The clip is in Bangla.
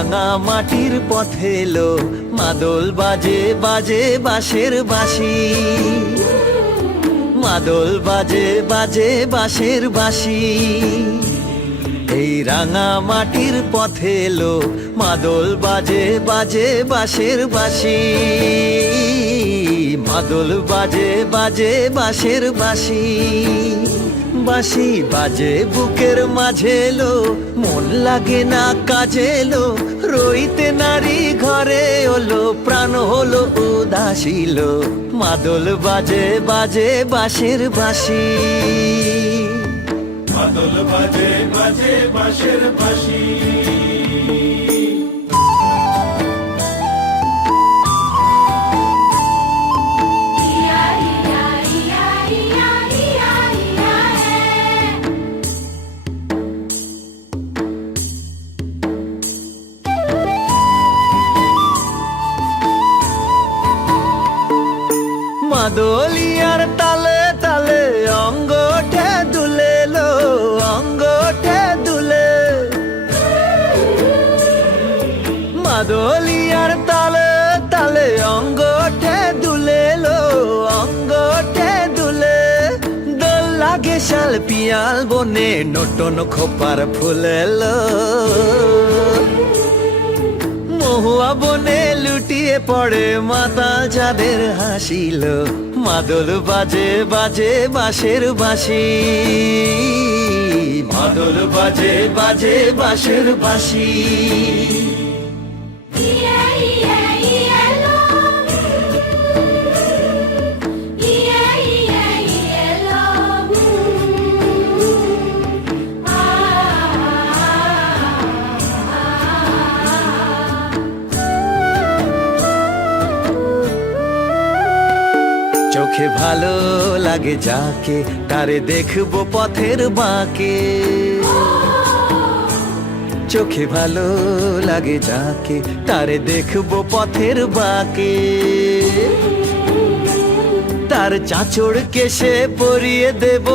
রাঙা মাটির পথে এলো মাদল বাজে বাজে বাঁশের বাঁশি, মাদল বাজে বাজে বাঁশের বাঁশি। এই রাঙা মাটির পথে এলো মাদল বাজে বাজে বাঁশের বাঁশি, মাদল বাজে বাজে বাঁশের বাঁশি। বাঁশি বাজে বুকের মাঝে এলো, মন লাগে না কাজে এলো, রইতে নারী ঘরে হলো, প্রাণ হলো উদাসীল, মাদল বাজে বাজে বাঁশের বাঁশি, মাদল বাজে বাজে বাঁশের বাঁশি। মাদলিয়ার তালে তালে অঙ্গটে দুলে লো, অঙ্গটে দুলে। মাদলিয়ার তালে তালে অঙ্গটে দুলে লো, অঙ্গটে দুলে। দোল লাগে শাল পিয়াল বনে নটন খোপার ফুলেলো, মহুয়া বনে লুটিয়ে পড়ে মাতাল চাঁদের হাসিল, মাদল বাজে বাজে বাঁশের বাঁশি, মাদল বাজে বাজে বাঁশের বাঁশি। চোখে ভালো লাগে যাকে, তারে দেখবো পথের বাঁকে। চোখে ভালো লাগে যাকে, তারে দেখবো পথের বাঁকে। তার চাঁচড় কেশে পরিয়ে দেব